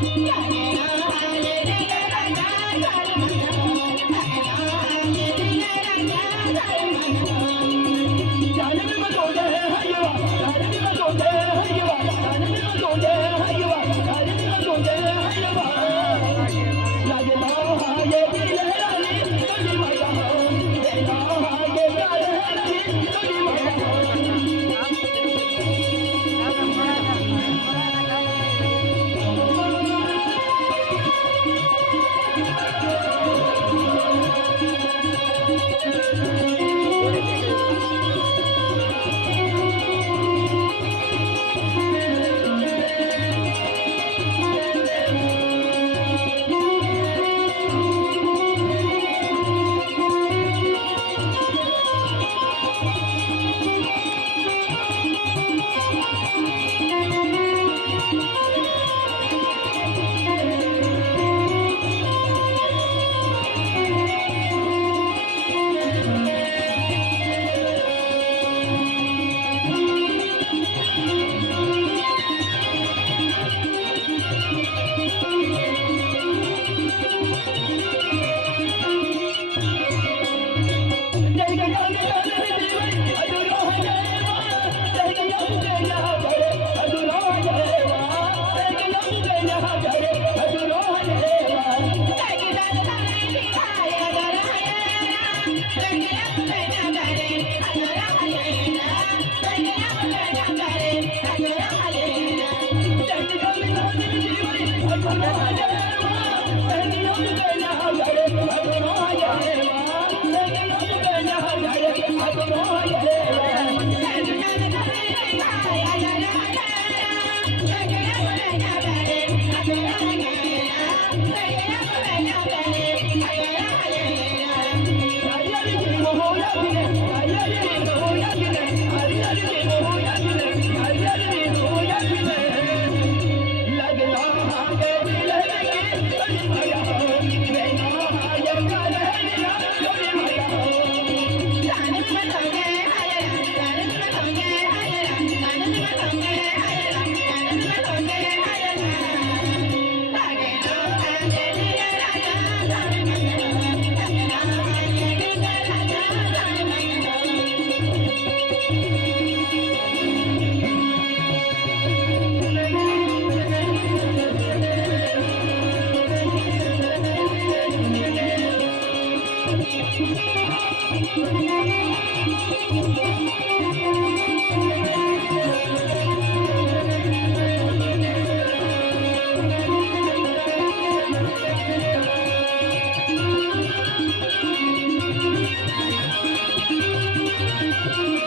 Yeah. ಕೈಯೇ ಬರಲೇ ಬರಲೇ ಬಿಗೇ Yeah.